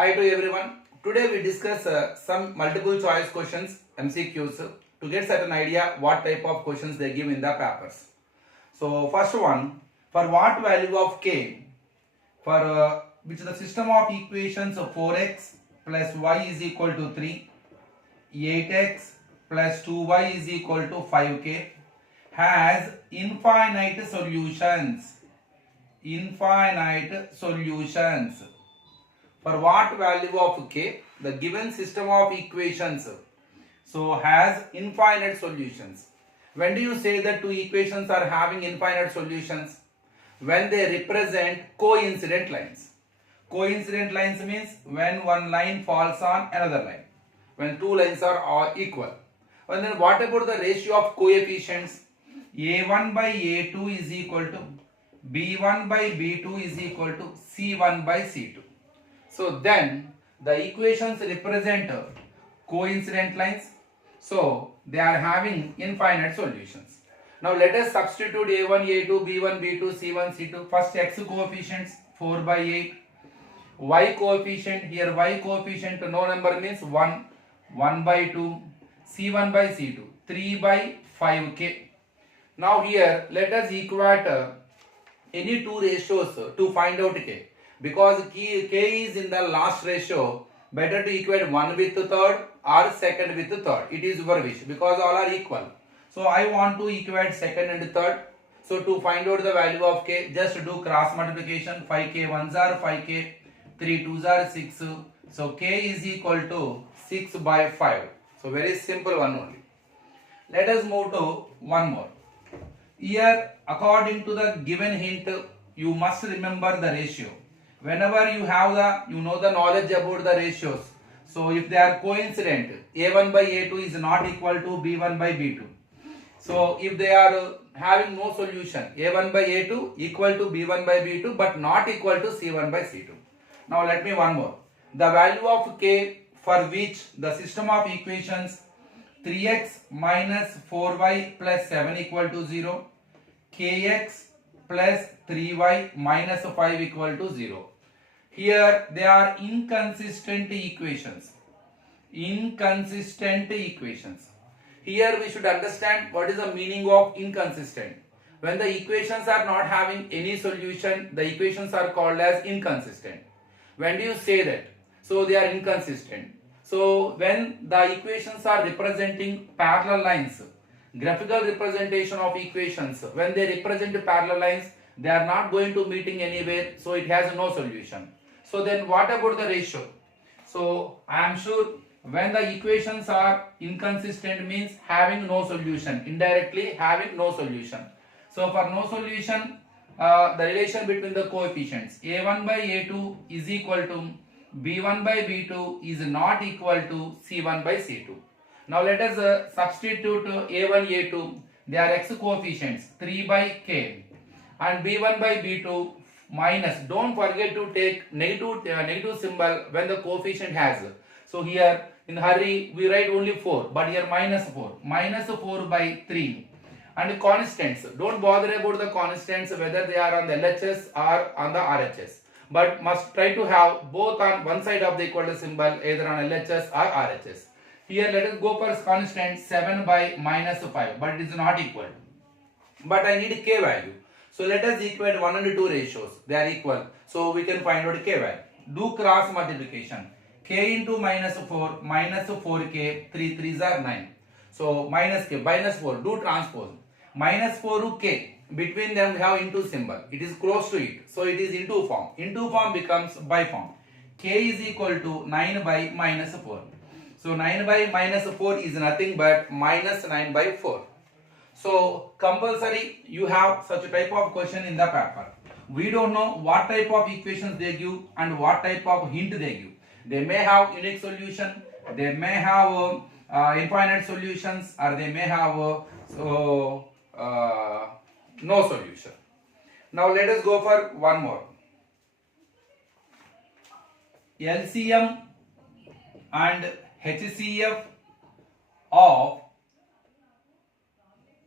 Hi to everyone. Today we discuss some multiple choice questions MCQs to get certain idea what type of questions they give in the papers. So first one, for what value of k for which the system of equations of 4x plus y is equal to 3, 8x plus 2y is equal to 5k has infinite solutions. Infinite solutions. For what value of k the given system of equations has infinite solutions. When do you say that two equations are having infinite solutions? When they represent coincident lines. Coincident lines means when one line falls on another line, when two lines are all equal. And then what about the ratio of coefficients? a1 by a2 is equal to b1 by b2 is equal to c1 by c2. So then the equations represent coincident lines. So they are having infinite solutions. Now let us substitute a1, a2, b1, b2, c1, c2. First x coefficients 4 by 8. Y coefficient, here y coefficient no number means 1, 1 by 2, c1 by c2, 3 by 5k. Now here let us equate any two ratios to find out k. Because k is in the last ratio, better to equate 1 with the third or second with the third. It is your wish because all are equal. So I want to equate second and third. So to find out the value of k, just do cross multiplication. 5k ones are 5k, 3 twos are 6. So k is equal to 6 by 5. So very simple one only. Let us move to one more. Here according to the given hint, you must remember the ratio. Whenever you have the knowledge about the ratios. So if they are coincident, a1 by a2 is not equal to b1 by b2. So if they are having no solution, a1 by a2 equal to b1 by b2 but not equal to c1 by c2. Now let me one more. The value of k for which the system of equations 3x minus 4y plus 7 equal to 0, kx plus 3y minus 5 equal to 0. Here they are inconsistent equations. Inconsistent equations. Here we should understand what is the meaning of inconsistent. When the equations are not having any solution, the equations are called as inconsistent. When do you say that? So they are inconsistent. So when the equations are representing parallel lines, graphical representation of equations, when they represent parallel lines, they are not going to meeting anywhere, so it has no solution. So then what about the ratio? So I am sure when the equations are inconsistent means having no solution, indirectly having no solution. So for no solution, the relation between the coefficients a1 by a2 is equal to b1 by b2 is not equal to c1 by c2. Now let us substitute a1, a2. They are x coefficients 3 by k and b1 by b2 minus. Don't forget to take negative symbol when the coefficient has. So here in hurry we write only 4, but here minus 4. Minus 4 by 3. And constants. Don't bother about the constants whether they are on the LHS or on the RHS. But must try to have both on one side of the equal to symbol, either on LHS or RHS. Here let us go for constant 7 by minus 5, but it is not equal. But I need k value. So let us equate 1 and 2 ratios. They are equal. So we can find out k value. Do cross multiplication. K into minus 4, minus 4k, 3 3s are 9. So minus k, minus 4, do transpose. Minus 4 to k. Between them we have into symbol. It is close to it. So it is into form. Into form becomes by form. K is equal to 9 by minus 4. So 9 by minus 4 is nothing but minus 9 by 4. So compulsory you have such a type of question in the paper. We don't know what type of equations they give and what type of hint they give. They may have unique solution, they may have infinite solutions, or they may have no solution. Now let us go for one more. LCM and HCF of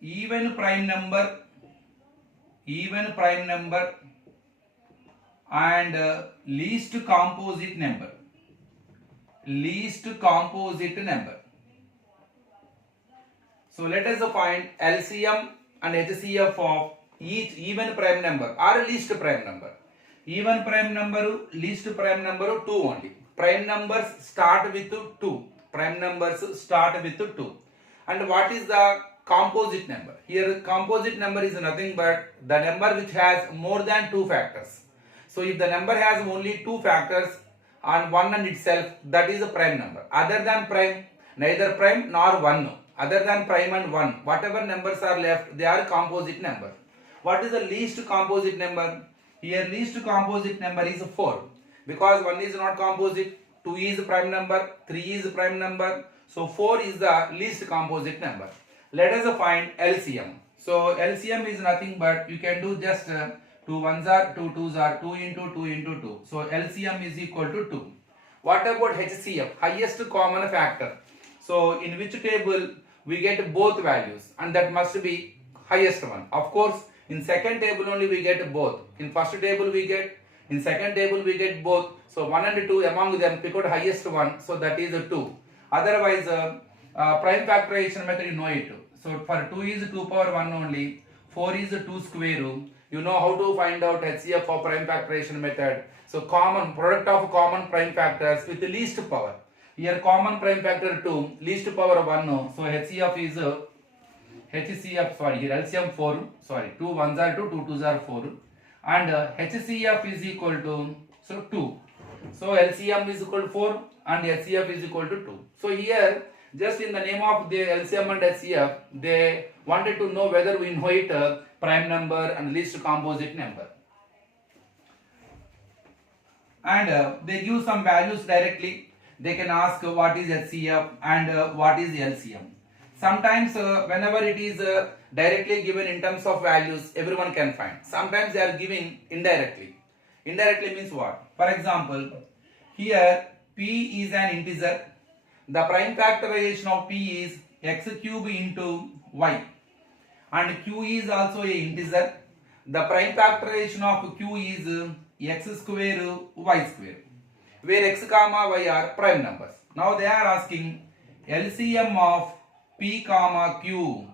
even prime number and least composite number. least composite number. So let us find LCM and HCF of each even prime number or least prime number. Even prime number, least prime number 2 only. Prime numbers start with 2. Prime numbers start with 2. And what is the composite number? Here composite number is nothing but the number which has more than 2 factors. So if the number has only 2 factors on one and itself, that is a prime number. Other than prime, neither prime nor 1. Other than prime and 1, whatever numbers are left, they are composite number. What is the least composite number? Here least composite number is 4. Because 1 is not composite, 2 is prime number, 3 is prime number. So 4 is the least composite number. Let us find LCM. So LCM is nothing but you can do just 2 ones are 2 twos are 2 into 2 into 2. So LCM is equal to 2. What about HCF? Highest common factor. So in which table we get both values, and that must be highest one. Of course, in second table only we get both. In first table we get, in second table we get both. So 1 and 2 among them pick out highest one. So that is a 2. Otherwise, prime factorization method you know it. So for 2 is 2 power 1 only. 4 is 2 square root. You know how to find out HCF for prime factorization method. So common product of common prime factors with the least power. Here common prime factor 2, least power 1. So HCF is HCF, sorry, here LCM 4, sorry, 2 ones are 2, 2 twos are 4. And HCF is equal to, so 2. So LCM is equal to 4 and HCF is equal to 2. So here, just in the name of the LCM and HCF, they wanted to know whether we know it prime number and least composite number. And they give some values directly. They can ask what is HCF and what is LCM. Sometimes whenever it is directly given in terms of values, everyone can find. Sometimes they are giving indirectly. Indirectly means what? For example, here P is an integer. The prime factorization of P is x cube into y. And Q is also a integer. The prime factorization of Q is x square y square, where x comma y are prime numbers. Now they are asking LCM of P comma Q.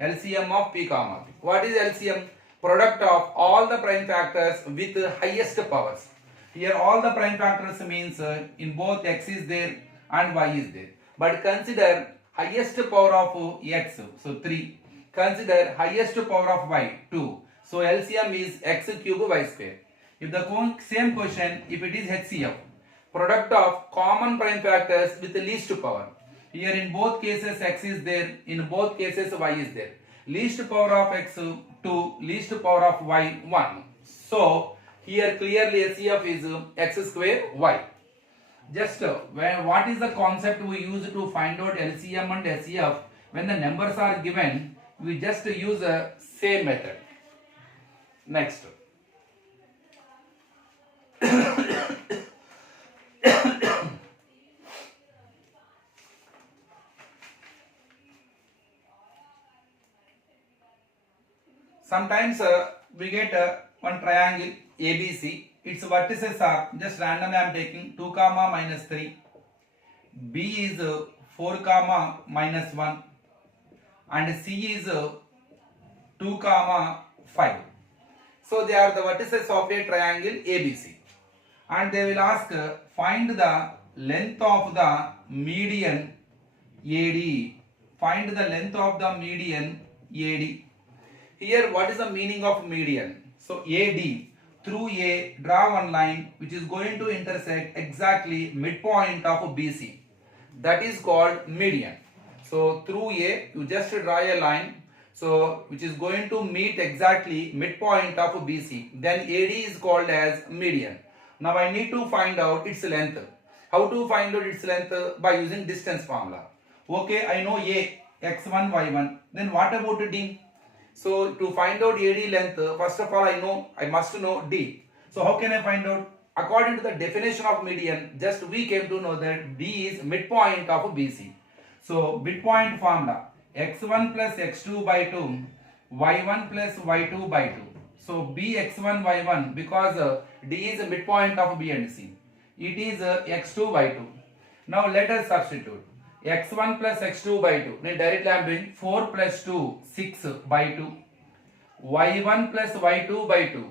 LCM of P comma Q. What is LCM? Product of all the prime factors with highest powers. Here all the prime factors means in both x is there and y is there. But consider highest power of x, so 3. Consider highest power of y, 2. So LCM is x cube y square. If the same question, if it is HCF, product of common prime factors with the least power. Here in both cases x is there, in both cases y is there. Least power of x 2, least power of y 1. So here clearly HCF is x square y. Just what is the concept we use to find out LCM and HCF? When the numbers are given, we just use the same method. Next. Sometimes we get one triangle ABC. Its vertices are just randomly I am taking 2 comma minus 3. B is 4 comma minus 1. And C is 2 comma 5. So they are the vertices of a triangle ABC. And they will ask find the length of the median AD. Find the length of the median AD. Here what is the meaning of median? So AD, through A draw one line which is going to intersect exactly midpoint of BC. That is called median. So through A you just draw a line so which is going to meet exactly midpoint of BC. Then AD is called as median. Now I need to find out its length. How to find out its length? By using distance formula. Okay, I know A, x1, y1. Then what about D? So to find out AD length, first of all I must know D. So how can I find out? According to the definition of median, just we came to know that D is midpoint of BC. So midpoint formula, x1 plus x2 by 2, y1 plus y2 by 2. So B x1 y1 because D is a midpoint of B and C. It is x2 by 2. Now let us substitute x1 plus x2 by 2. Then directly I am doing 4 plus 2, 6 by 2. y1 plus y2 by 2.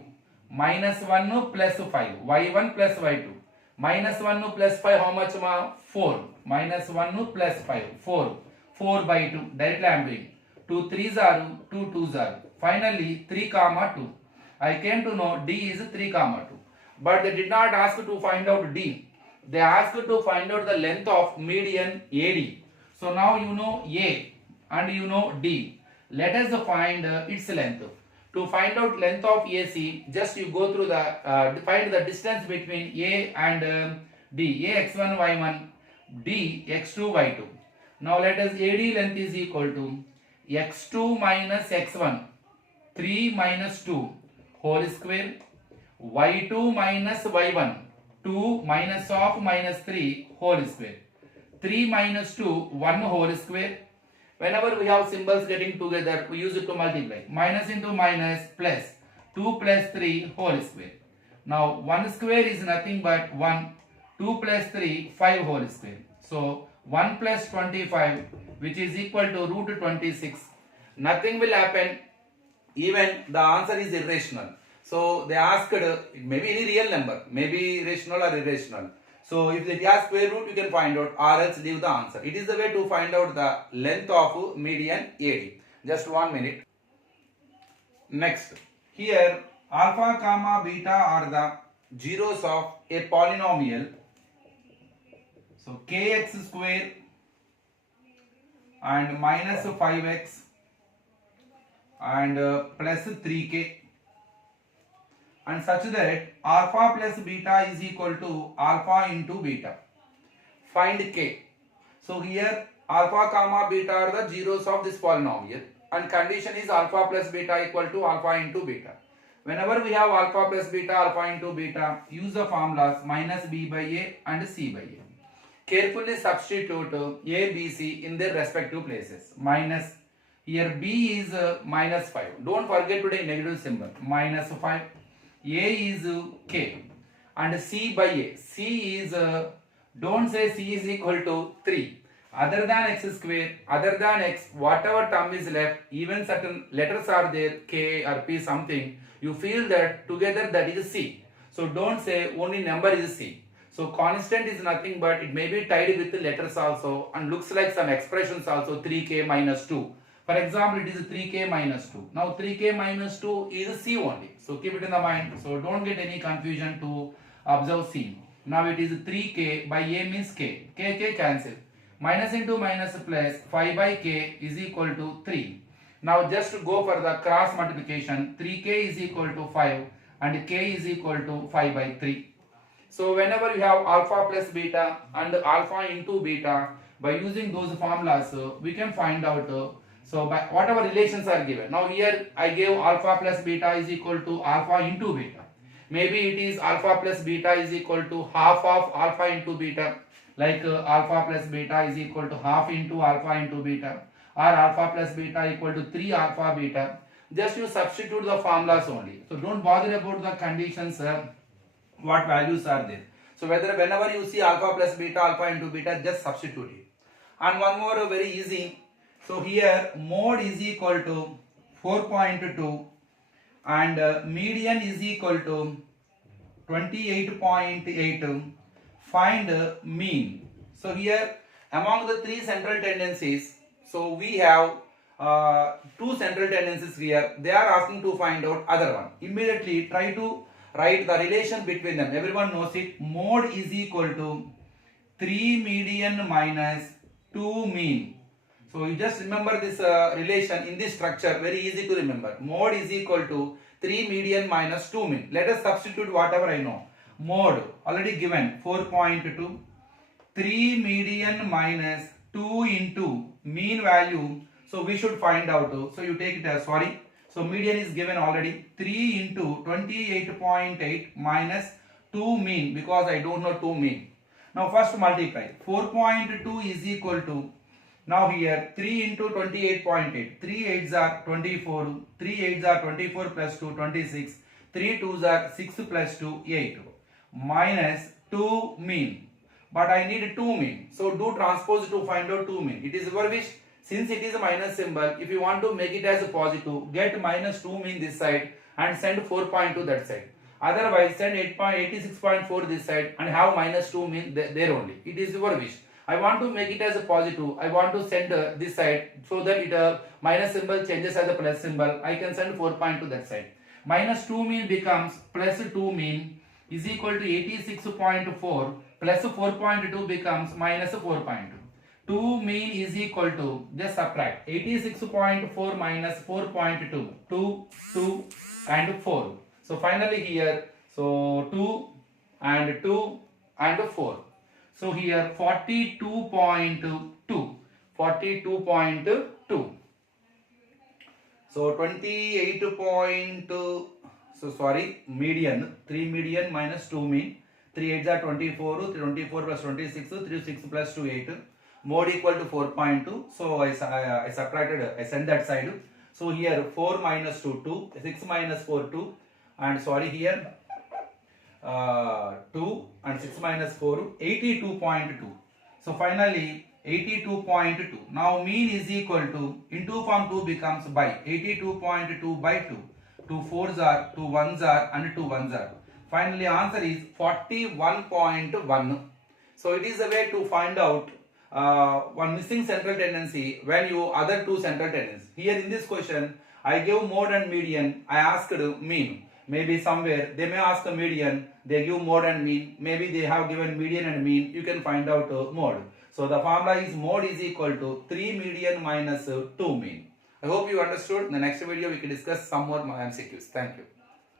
Minus 1 plus 5. y1 plus y2. Minus 1 plus 5 how much ma? 4. Minus 1 plus 5. 4. 4 by 2. Directly I am doing. 2 3s are 2 2s are. Finally 3 comma 2. I came to know D is 3 comma 2. But they did not ask to find out D. They asked to find out the length of median AD. So now you know A and you know D. Let us find its length. To find out length of AC, just you go through the find the distance between A and D. A x1 y1, D x2 y2. Now let us AD length is equal to x2 minus x1, 3 minus 2 whole square, y2 minus y1, 2 minus of minus 3 whole square, 3 minus 2 1 whole square. Whenever we have symbols getting together, we use it to multiply. Minus into minus plus 2 plus 3 whole square. Now 1 square is nothing but 1, 2 plus 3 5 whole square. So 1 plus 25 which is equal to root 26. Nothing will happen, even the answer is irrational. So they asked, it may be any real number, maybe rational or irrational. So if they ask square root, you can find out or else leave the answer. It is the way to find out the length of median AD. Just 1 minute. Next, here alpha comma beta are the zeros of a polynomial. So kx square and minus 5x and plus 3k, and such that alpha plus beta is equal to alpha into beta. Find k. So here alpha comma beta are the zeros of this polynomial and condition is alpha plus beta equal to alpha into beta. Whenever we have alpha plus beta, alpha into beta, use the formulas minus b by a and c by a. Carefully substitute a, b, c in their respective places. Minus, here b is minus 5. Don't forget to take negative symbol. Minus 5. A is k and c by a. C is, don't say c is equal to 3. Other than x square, other than x, whatever term is left, even certain letters are there, k or p something, you feel that together that is c. So don't say only number is c. So constant is nothing but it may be tied with the letters also and looks like some expressions also, 3k minus 2. For example, it is 3k minus 2. Now 3k minus 2 is c only. So keep it in the mind. So don't get any confusion to observe c. Now it is 3k by a means k. K cancel. Minus into minus plus 5 by k is equal to 3. Now just to go for the cross multiplication, 3k is equal to 5 and k is equal to 5 by 3. So whenever you have alpha plus beta and alpha into beta, by using those formulas, we can find out so by whatever relations are given. Now here I gave alpha plus beta is equal to alpha into beta. Maybe it is alpha plus beta is equal to half of alpha into beta. Like alpha plus beta is equal to half into alpha into beta. Or alpha plus beta equal to 3 alpha beta. Just you substitute the formulas only. So don't bother about the conditions, what values are there. So whenever you see alpha plus beta, alpha into beta, just substitute it. And one more very easy. So here mode is equal to 4.2 and median is equal to 28.8. Find mean. So here among the 3 central tendencies, so we have 2 central tendencies here. They are asking to find out other one. Immediately try to write the relation between them. Everyone knows it. Mode is equal to 3 median minus 2 mean. So you just remember this relation in this structure, very easy to remember. Mode is equal to 3 median minus 2 mean. Let us substitute whatever I know. Mode already given 4.2, 3 median minus 2 into mean value. So we should find out. So you take it as, sorry. So median is given already, 3 into 28.8 minus 2 mean, because I don't know 2 mean. Now first multiply. 4.2 is equal to, now here 3 into 28.8, 3 8s are 24, 3 8s are 24 plus 2, 26, 3 2s are 6 plus 2, 8, minus 2 mean. but I need 2 mean. So do transpose to find out 2 mean. It is your wish. Since it is a minus symbol, if you want to make it as a positive, get minus 2 mean this side and send 4.2 that side. Otherwise, send 86.4 this side and have minus 2 mean there only. It is your wish. I want to make it as a positive. I want to send this side so that it minus symbol changes as a plus symbol. I can send 4.2 that side. Minus 2 mean becomes plus 2 mean is equal to 86.4 plus 4.2 becomes minus 4.2. 2 mean is equal to, just subtract 86.4 minus 4.2, 2 and 4. So finally here, so 2 and 2 and 4. So here 42.2, 42.2. So 28 point, so sorry, median, 3 median minus 2 mean, 3 8s are 24, 24 plus 26, 3 6 plus 2 8. Mode equal to 4.2. So I subtracted, I sent that side. So here 4 minus 2, 2, 6 minus 4, 2, and sorry here 2 and 6 minus 4, 82.2. So finally 82.2. Now mean is equal to, in 2 form 2 becomes by 82.2 by 2. 2 4s are, 2 1s are, and 2 1s are. Finally answer is 41.1. So it is a way to find out one missing central tendency when you other two central tendencies. Here in this question, I gave mode and median, I asked mean. Maybe somewhere they may ask a median, they give mode and mean. Maybe they have given median and mean, you can find out mode. So the formula is mode is equal to 3 median minus 2 mean. I hope you understood. In the next video we can discuss some more MCQs. Thank you.